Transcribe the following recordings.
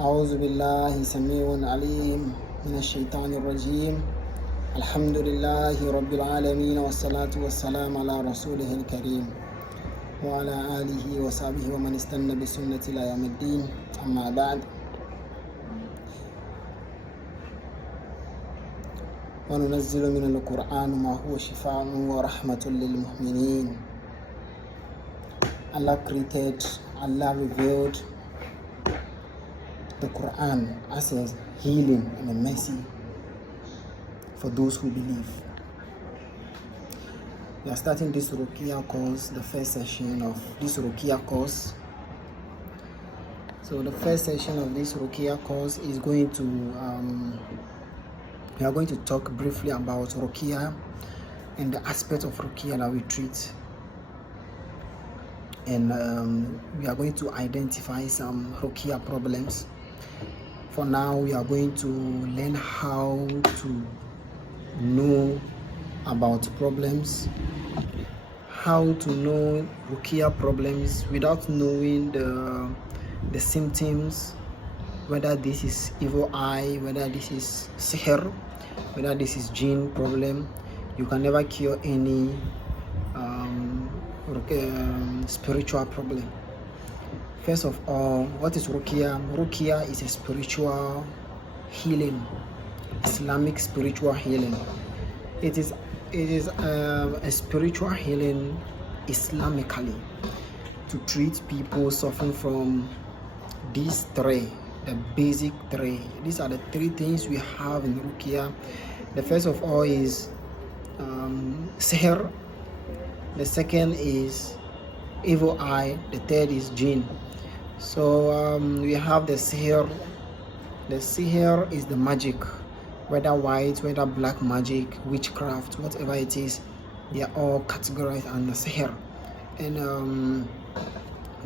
أعوذ بالله سميع عليم من الشيطان الرجيم. الحمد لله رب العالمين والصلاة والسلام على رسوله الكريم وعلى آله وصحبه ومن استنى بسنة إلى يوم الدين. أما بعد، وننزل من القرآن ما هو شفاء ورحمة للمؤمنين. Allah created, Allah revealed the Quran as a healing and a mercy for those who believe. We are starting this Ruqya course, the first session of this Ruqya course. So the first session of this Ruqya course is going to, we are going to talk briefly about Ruqya and the aspect of Ruqya that we treat. And we are going to identify some Ruqya problems. For now, we are going to learn how to know about problems, how to know Ruqya problems without knowing the symptoms, whether this is evil eye, whether this is sihr, whether this is jinn problem. You can never cure any spiritual problem. First of all, what is Ruqya? Ruqya is a spiritual healing, Islamic spiritual healing. It is a spiritual healing Islamically to treat people suffering from these three, the basic three. These are the three things we have in Ruqya. The first of all is sihr. The second is evil eye. The third is jinn. So we have the sihr. The sihr is the magic, whether white, whether black magic, witchcraft, whatever it is, they are all categorized under sihr. And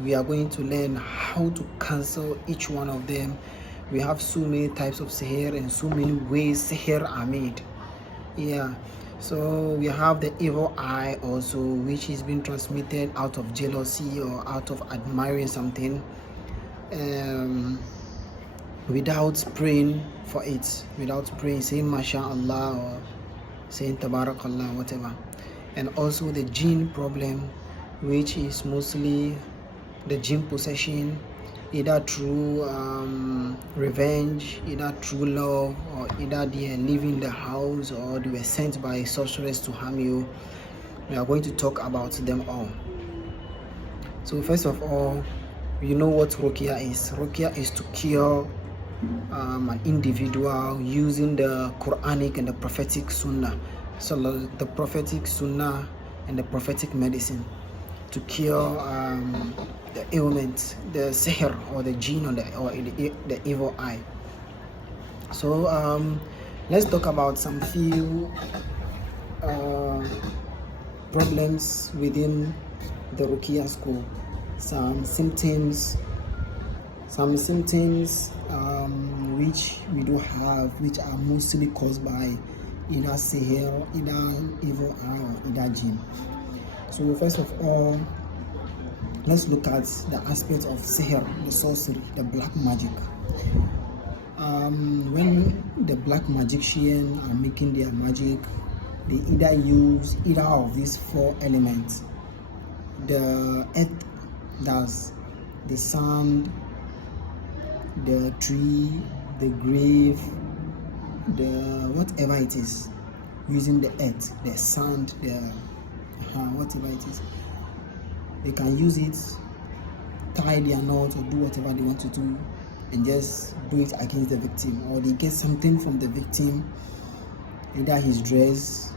we are going to learn how to cancel each one of them. We have so many types of sihr and so many ways sihr are made. Yeah. So we have the evil eye also, which is being transmitted out of jealousy or out of admiring something, without praying for it, without praying, saying MashaAllah or saying Tabarakallah, whatever. And also the jinn problem, which is mostly the jinn possession, either through revenge, either through love, or either they are leaving the house or they were sent by sorcerers to harm you. We are going to talk about them all. So first of all, you know what Ruqya is. Ruqya is to cure an individual using the Quranic and the prophetic sunnah. So the prophetic sunnah and the prophetic medicine to cure the ailment, the sihr or the jinn or the evil eye. So let's talk about some few problems within the Ruqya school. Some symptoms which we do have, which are mostly caused by either sihr, either evil eye, or either jinn. So first of all, let's look at the aspect of sihr, the sorcery, the black magic. When the black magicians are making their magic, they either use either of these four elements: the earth, that's the sand, the tree, the grave, the whatever it is, using the earth, the sand, the whatever it is. They can use it, tie their knot, or do whatever they want to do, and just do it against the victim. Or they get something from the victim, either his dress,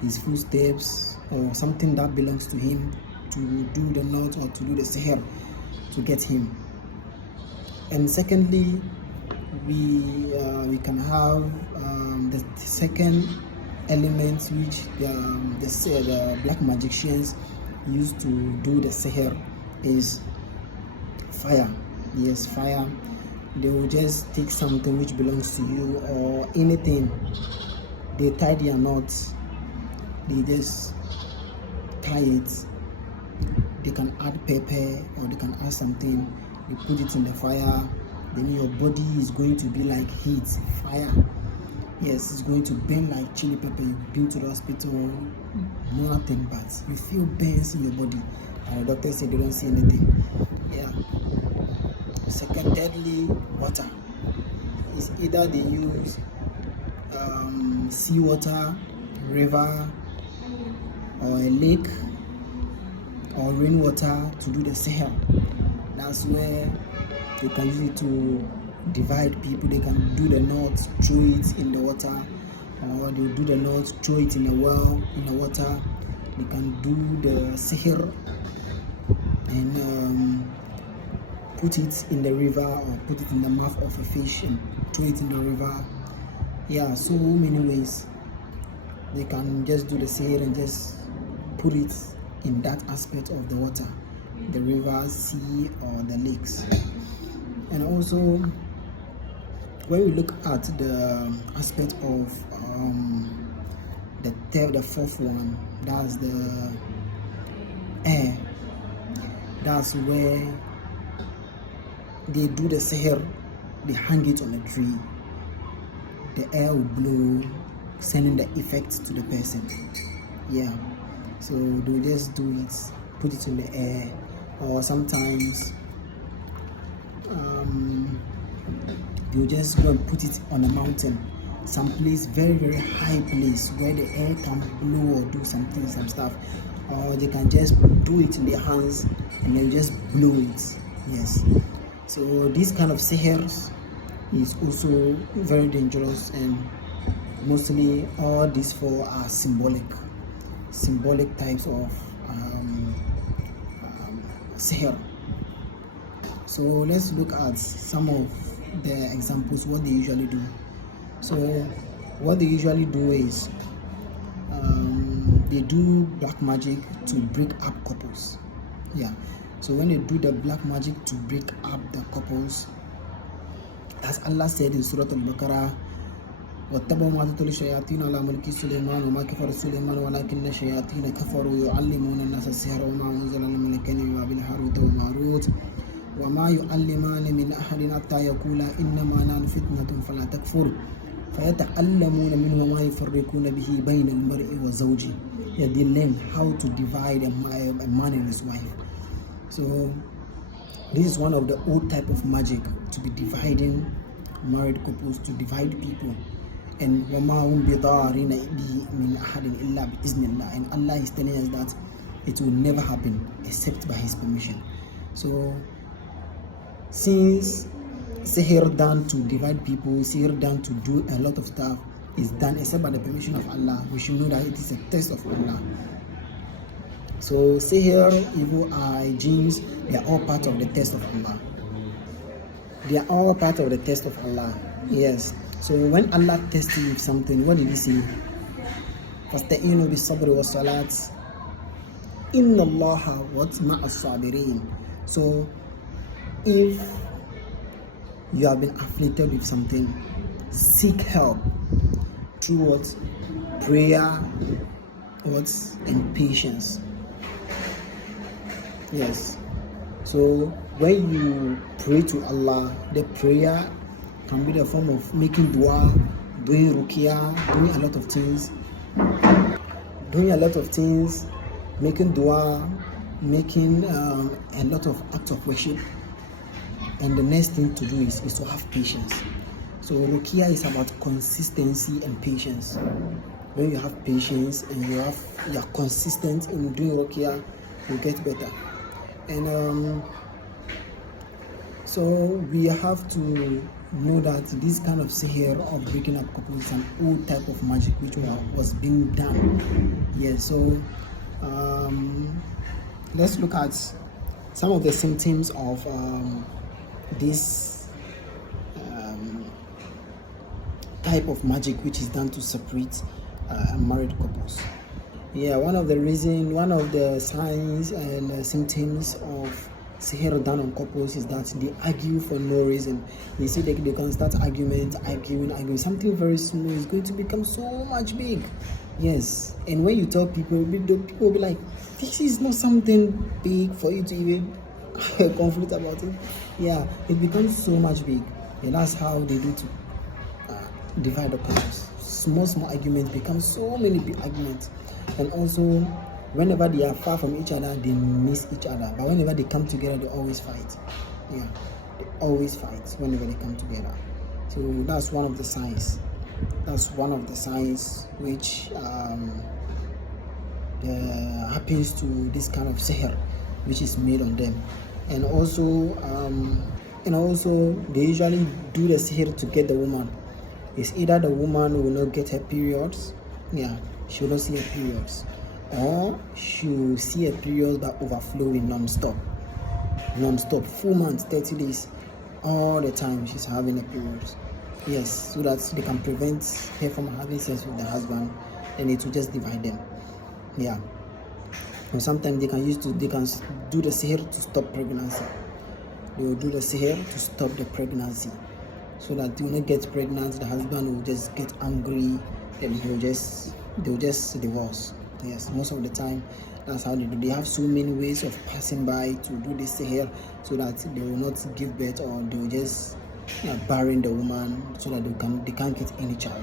his footsteps, or something that belongs to him, to do the knot or to do the sihr to get him. And secondly, we can have the second element, which the black magicians used to do the sihr, is fire. Yes, fire. They will just take something which belongs to you or anything. They tie their knots. They just tie it. They can add pepper or they can add something. You put it in the fire. then your body is going to be like heat, fire. Yes, it's going to burn like chili pepper. You've been to the hospital, nothing, but you feel burns in your body. And the doctor said they don't see anything. Yeah. Thirdly, water. It's either they use seawater, river, or a lake, or rainwater to do the sihr. That's where they can use it to divide people. They can do the knot, throw it in the water, or they do the knot, throw it in the well, in the water. They can do the sihr and put it in the river, or put it in the mouth of a fish and throw it in the river. Yeah, so many ways they can just do the sihr and just put it in that aspect of the water, the river, sea, or the lakes. And also, when we look at the aspect of the fourth one, that's the air. That's where they do the sihr. They hang it on a tree. The air will blow, sending the effect to the person. Yeah, so they'll just do it, put it in the air, or sometimes they'll just go and put it on a mountain, some place, very, very high place where the air can blow or do some stuff, or they can just do it in their hands and they'll just blow it. Yes, so this kind of sihirs is also very dangerous, and mostly all these four are symbolic types of sihr. So let's look at some of the examples, what they usually do. So what they usually do is they do black magic to break up couples. Yeah, so when they do the black magic to break up the couples, as Allah said in Surah Al-Baqarah, واتبعوا ما تتلو الشياطين على ملك سليمان وما كفر سليمان ولكن الشياطين كفروا يعلمون الناس السحر وما أنزل على الملكين ببابل هاروت وماروت وما يعلمان من أحد حتى يقولا إنما نحن فتنة فلا تكفر فيتعلمون منه ما يفرقون به بين المرء وزوجه. Yeah, they learn how to divide a man and his wife. So this is one of the old type of magic, to be dividing married couples, to divide people. And وَمَا هُمْ بِضَارِينَ بِهِ مِنْ أَحَدٍ إِلَّا بِإِذْنِ اللَّهِ, and Allah is telling us that it will never happen except by His permission. So since sihr done to divide people, sihr done to do a lot of stuff is done except by the permission of Allah, we should know that it is a test of Allah. So sihr, evil eye, jinns, they are all part of the test of Allah. They are all part of the test of Allah. Yes. So when Allah tests you with something, what did He say? فَاسْتَعِينُوا بِالصَّبْرِ وَالصَّلَاةِ إِنَّ اللَّهَ مَعَ الصَّابِرِينَ. So if you have been afflicted with something, seek help through what? Prayer, and patience. Yes. So when you pray to Allah, the prayer can be the form of making dua, doing ruqya, doing a lot of things, making dua, making a lot of acts of worship. And the next thing to do is to have patience. So ruqya is about consistency and patience. When you have patience and you are consistent in doing ruqya, you get better. And so we have to know that this kind of sihr of breaking up couples is an old type of magic which was being done. Yes, so let's look at some of the symptoms of this type of magic which is done to separate married couples. Yeah, one of the signs and symptoms of sihr done on couples is that they argue for no reason. They say they can start arguing. Something very small is going to become so much big. Yes, and when you tell people will be like, this is not something big for you to even conflict about it. Yeah, it becomes so much big. And that's how they do to divide the couples. Small arguments become so many big arguments. And also, whenever they are far from each other, they miss each other. But whenever they come together, they always fight. Yeah, they always fight whenever they come together. So that's one of the signs. That's one of the signs which happens to this kind of sihr, which is made on them. And also, they usually do the sihr to get the woman. It's either the woman will not get her periods, yeah, she will not see her periods, or she will see her periods but overflowing non-stop, full months, 30 days, all the time she's having her periods. Yes, so that they can prevent her from having sex with the husband, and it will just divide them. Yeah. And sometimes they can do the sihr to stop pregnancy. They will do the sihr to stop the pregnancy, so that they will not get pregnant. The husband will just get angry, and they'll just divorce. Yes, most of the time that's how they do. They have so many ways of passing by to do this sihr, so that they will not give birth, or they will just bury the woman, so that they can't get any child.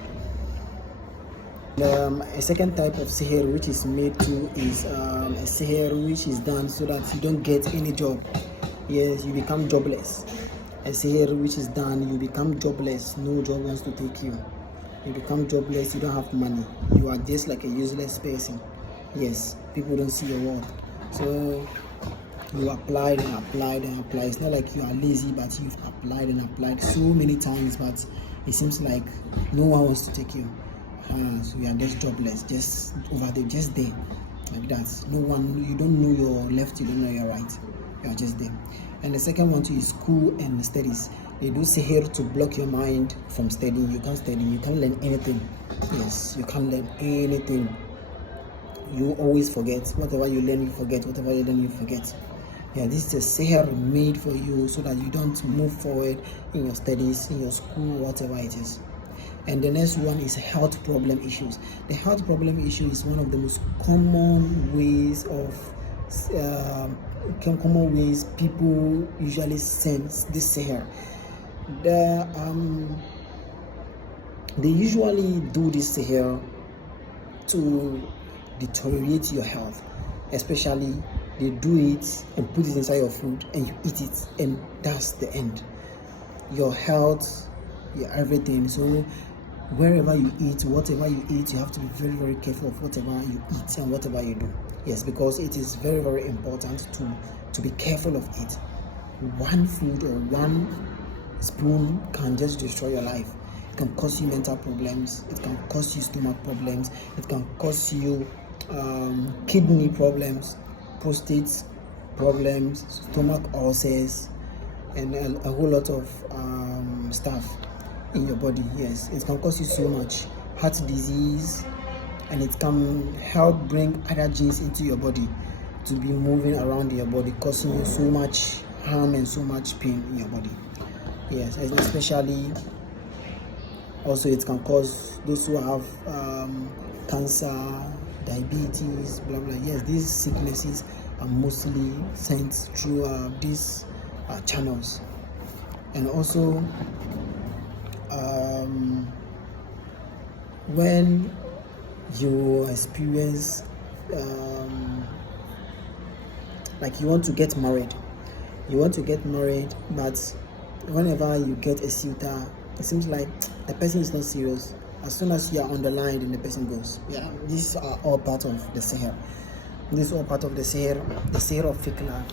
A second type of sihr which is made to is a sihr which is done so that you don't get any job. Yes, you become jobless. A sihr which is done, you become jobless. No job wants to take you. You become jobless. You don't have money. You are just like a useless person. Yes, people don't see your worth. So you applied and applied and applied. It's not like you are lazy, but you've applied and applied so many times, but it seems like no one wants to take you. So you are just jobless, just over there, just there, like that. No one, you don't know your left, you don't know your right. You are just there. And the second one too is school and studies. They do sihr to block your mind from studying. You can't study. You can't learn anything. Yes, you can't learn anything. You always forget. Whatever you learn, you forget. Whatever you learn, you forget. Yeah, this is a sihr made for you so that you don't move forward in your studies, in your school, whatever it is. And the next one is health problem issues. The health problem issue is one of the most common ways people usually sense this sihr. They usually do this sihr to deteriorate your health. Especially, they do it and put it inside your food, and you eat it, and that's the end. Your health, your everything. So wherever you eat, whatever you eat, you have to be very, very careful of whatever you eat and whatever you do. Yes, because it is very, very important to be careful of it. One food or one spoon can just destroy your life. It can cause you mental problems. It can cause you stomach problems. It can cause you kidney problems, prostate problems, stomach ulcers, and a whole lot of stuff in your body. Yes, it can cause you so much heart disease, and it can help bring other genes into your body to be moving around your body, causing you so much harm and so much pain in your body. Yes, and especially also it can cause those who have cancer, diabetes, blah blah. Yes, these sicknesses are mostly sent through these channels. And also when you experience like you want to get married, but whenever you get a suitor, it seems like the person is not serious. As soon as you are on the line, then the person goes. Yeah, these are all part of the sihr. This is all part of the sihr of fake love.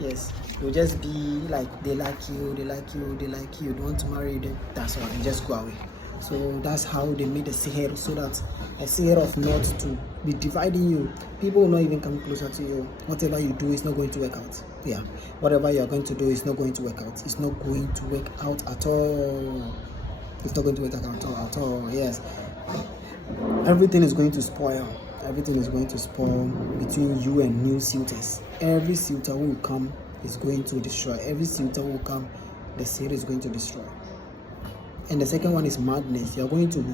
Yes, you'll just be like, they like you, they want to marry you, that's why, and just go away. So that's how they made the sihr, so that a sihr of not to be dividing you. People will not even come closer to you. Whatever you do is not going to work out. Yeah, whatever you are going to do is not going to work out. It's not going to work out at all. It's not going to work out at all. Yes, everything is going to spoil. Everything is going to spoil between you and new suitors. Every suitor who will come is going to destroy. Every suitor who will come, the sihr is going to destroy. And the second one is madness. You're going to,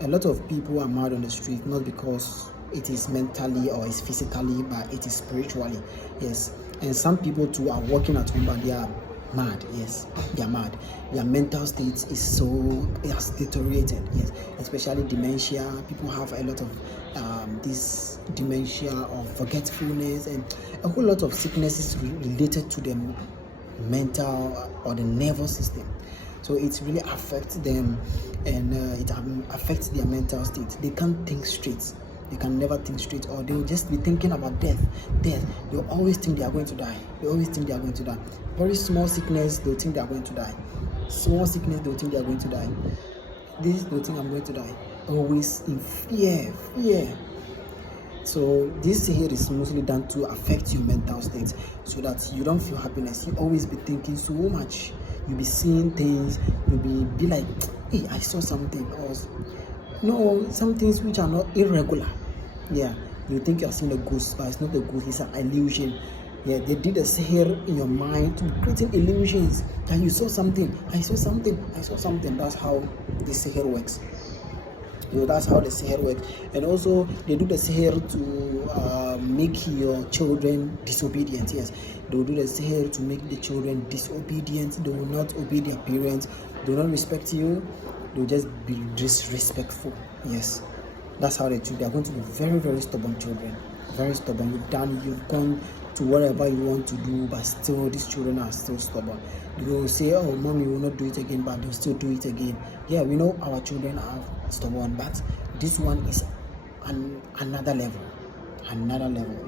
a lot of people are mad on the street, not because it is mentally or it's physically, but it is spiritually. Yes, And some people too are working at home, but they are mad. Yes, they are mad. Their mental state is it has deteriorated. Yes, especially dementia. People have a lot of this dementia or forgetfulness and a whole lot of sicknesses related to the mental or the nervous system. So it really affects them, and it affects their mental state. They can't think straight. They can never think straight, or they'll just be thinking about death. They'll always think they are going to die. Very small sickness, they'll think they are going to die. Small sickness, they'll think they are going to die. This, they'll think I'm going to die. Always in fear. So this here is mostly done to affect your mental state, so that you don't feel happiness. You always be thinking so much. You'll be seeing things. You'll be like, hey, I saw something, or some things which are not irregular. Yeah, you think you're seeing a ghost, but it's not a ghost, it's an illusion. Yeah, they did a sihr in your mind to creating illusions that you saw something. I saw something. That's how the sihr works. That's how the sihr works. And also they do the sihr to make your children disobedient. Yes, they will do the sihr to make the children disobedient. They will not obey their parents. They will not respect you. They will just be disrespectful. Yes, that's how they do. They are going to be very, very stubborn children. Very stubborn. You've gone to whatever you want to do, but still these children are still stubborn. They will say, oh, mommy will not do it again, but they'll still do it again. Yeah, we know our children are stubborn, but this one is another level.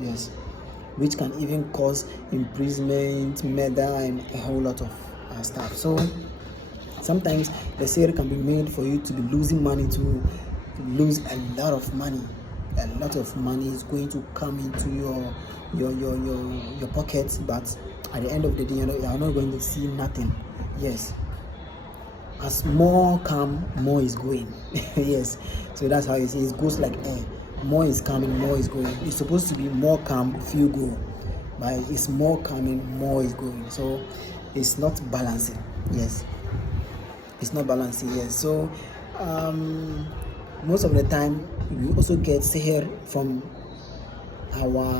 Yes, which can even cause imprisonment, murder, and a whole lot of stuff. So sometimes the sihr can be made for you to be losing money, to lose a lot of money. A lot of money is going to come into your pockets, but at the end of the day, you are not going to see nothing. Yes, as more come, more is going. Yes, so that's how it goes like air. More is coming, more is going. It's supposed to be more come, few go, but it's more coming, more is going. So it's not balancing. Yes, it's not balancing. Yes, so most of the time we also get sihr from our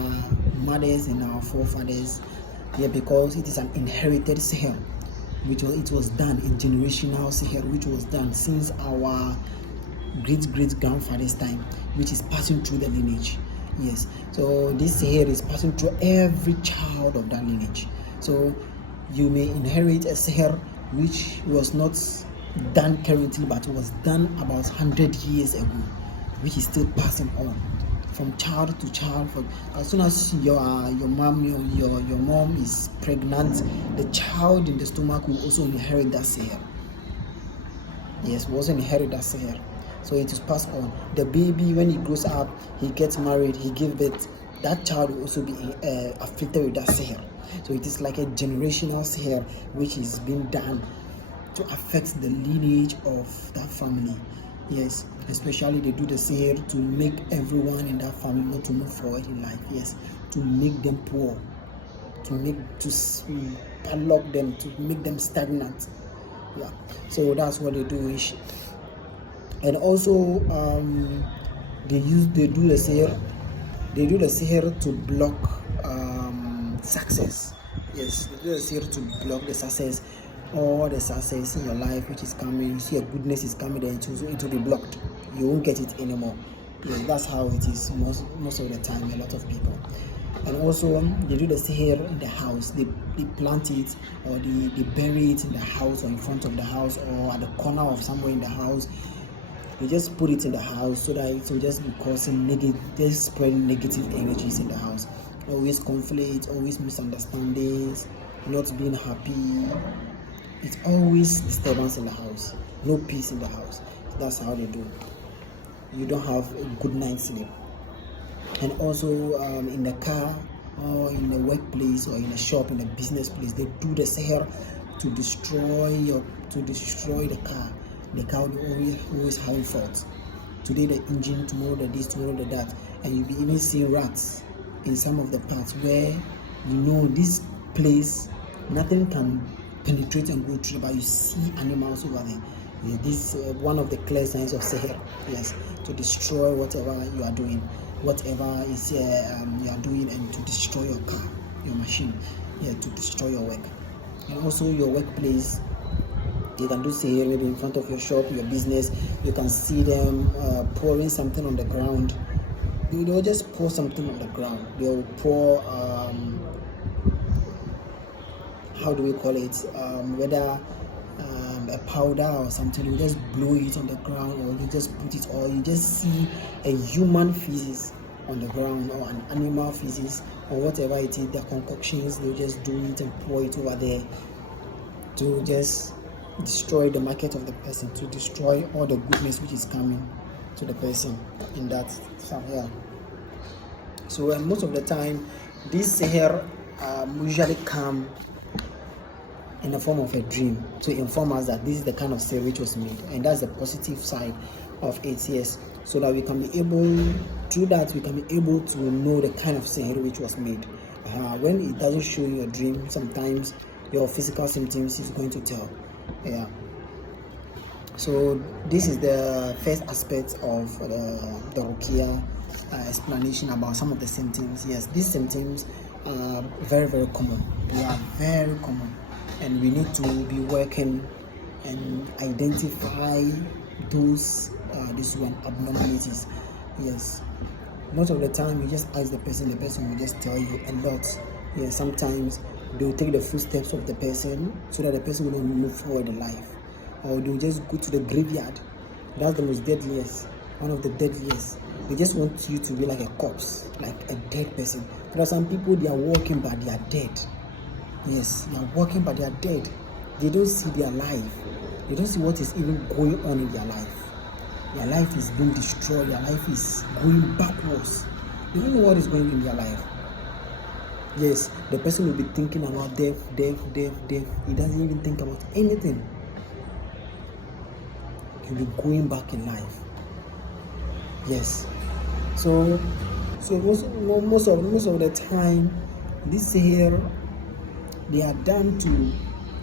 mothers and our forefathers. Yeah, because it is an inherited sihr, it was done in generational sihr, which was done since our great grandfather's time, which is passing through the lineage. Yes, so this sihr is passing through every child of that lineage. So you may inherit a sihr which was not done currently, but was done about 100 years ago, which is still passing on from child to child. As soon as your mom is pregnant, the child in the stomach will also inherit that sihr. Yes, will also inherit that sihr. So it is passed on. The baby, when he grows up, he gets married, he gives birth, that child will also be afflicted with that sihr. So it is like a generational sihr which is being done to affect the lineage of that family. Yes, especially they do the sihr to make everyone in that family not to move forward in life. Yes, to make them poor, to padlock them, to make them stagnant. Yeah, so that's what they do. And also they do the sihr to block success. Yes, they do the sihr to block the success. All the success in your life which is coming, you see a goodness is coming, then it will be blocked. You won't get it anymore. Yes, that's how it is most of the time, a lot of people. And also they do the sihr in the house. They plant it, or they bury it in the house, or in front of the house, or at the corner of somewhere in the house. They just put it in the house so that it will just be causing just spreading negative energies in the house. Always conflict, always misunderstandings, not being happy. It's always disturbance in the house, no peace in the house. That's how they do. You don't have a good night's sleep. And also in the car, or in the workplace, or in a shop, in a business place, they do the sihr to destroy the car. The car will always having faults. Today the engine, tomorrow the this, tomorrow the that, and you'll be even seeing rats in some of the parts where this place nothing can penetrate and go through, but you see animals over there. Yeah, this is one of the clear signs of sihr. Yes, to destroy whatever you are doing, whatever is you are doing, and to destroy your car. your machine, to destroy your work. And also your workplace, you can do sihr maybe in front of your shop, your business. You can see them pouring something on the ground. They'll just pour something on the ground. They'll pour how do we call it, whether a powder or something. You just blow it on the ground, or you just put it, or you just see a human feces on the ground, or an animal feces, or whatever it is, their concoctions. They'll just do it and pour it over there to just destroy the market of the person, to destroy all the goodness which is coming to the person in that somewhere. So most of the time this sihr usually come in the form of a dream to inform us that this is the kind of sihr which was made, and that's the positive side of it. Yes, so that we can be able, through that we can be able to know the kind of sihr which was made. When it doesn't show in your dream, sometimes your physical symptoms is going to tell. So this is the first aspect of the Ruqya explanation about some of the symptoms. Yes, these symptoms are very, very common. They are very common, and we need to be working and identify those abnormalities. Yes, most of the time you just ask the person will just tell you a lot. Yes, sometimes they'll take the footsteps of the person so that the person will not move forward in life, or they'll just go to the graveyard. That's the most deadliest, one of the deadliest. They just want you to be like a corpse, like a dead person. There are some people, they are walking but they are dead. Yes, they are walking but they are dead. They don't see their life. They don't see what is even going on in their life. Their life is being destroyed. Their life is going backwards. They don't know what is going on in their life. Yes, the person will be thinking about death. He doesn't even think about anything. He'll be going back in life. Yes. So most of the time, this sihr, they are done to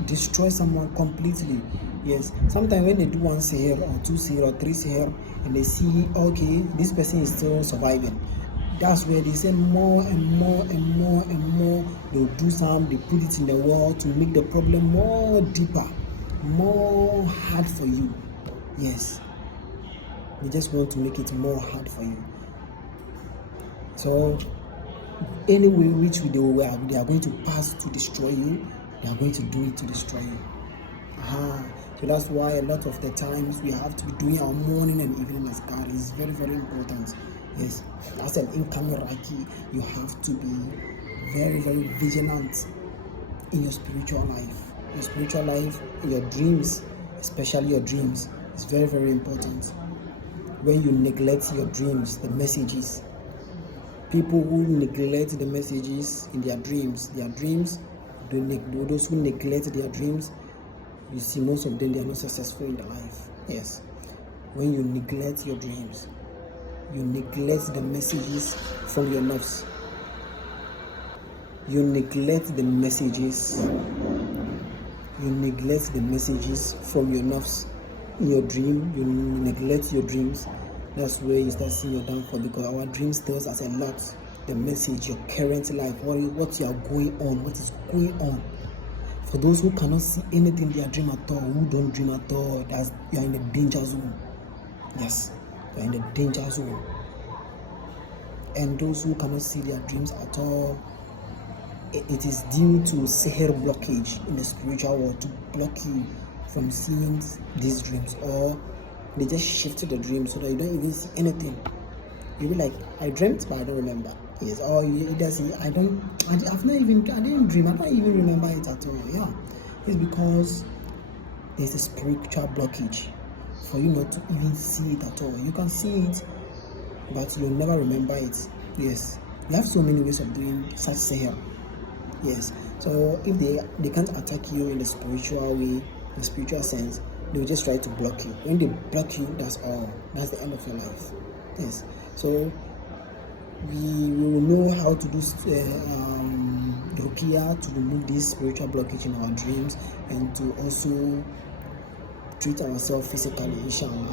destroy someone completely. Yes. Sometimes when they do one sihr or two sihr or three sihr, and they see, okay, this person is still surviving, that's where they say more and more. They'll do some, they put it in the wall to make the problem more deeper, more hard for you. Yes, they just want to make it more hard for you. So any way which they are going to pass to destroy you, they are going to do it to destroy you. So that's why a lot of the times we have to be doing our morning and evening azkar. It's very, very important. Yes, as an incoming Raki, you have to be very, very vigilant in your spiritual life. Your spiritual life, your dreams, especially your dreams, is very, very important. When you neglect your dreams, the messages, people who neglect the messages in their dreams, those who neglect their dreams, you see most of them, they are not successful in their life. Yes, when you neglect your dreams, you neglect the messages from your nafs. You neglect the messages. You neglect the messages from your nafs. In your dream, you neglect your dreams. That's where you start seeing your downfall, because our dreams tells us a lot. The message, your current life, what you are going on, what is going on. For those who cannot see anything in their dream at all, who don't dream at all, you are in the danger zone. Yes, you are in the danger zone. And those who cannot see their dreams at all, it is due to sihr blockage in the spiritual world to block you from seeing these dreams, or they just shift the dream so that you don't even see anything. You'll be like, I dreamt but I don't remember. Yes, or you either say, I didn't dream, I don't even remember it at all. Yeah, it's because there's a spiritual blockage for you not to even see it at all. You can see it, but you'll never remember it. Yes, you have so many ways of doing such sihr. Yes, so if they can't attack you in the spiritual way, the spiritual sense, they will just try to block you. When they block you, that's all. That's the end of your life. Yes, so we will know how to do Ruqya to remove this spiritual blockage in our dreams, and to also treat ourselves physically, inshallah.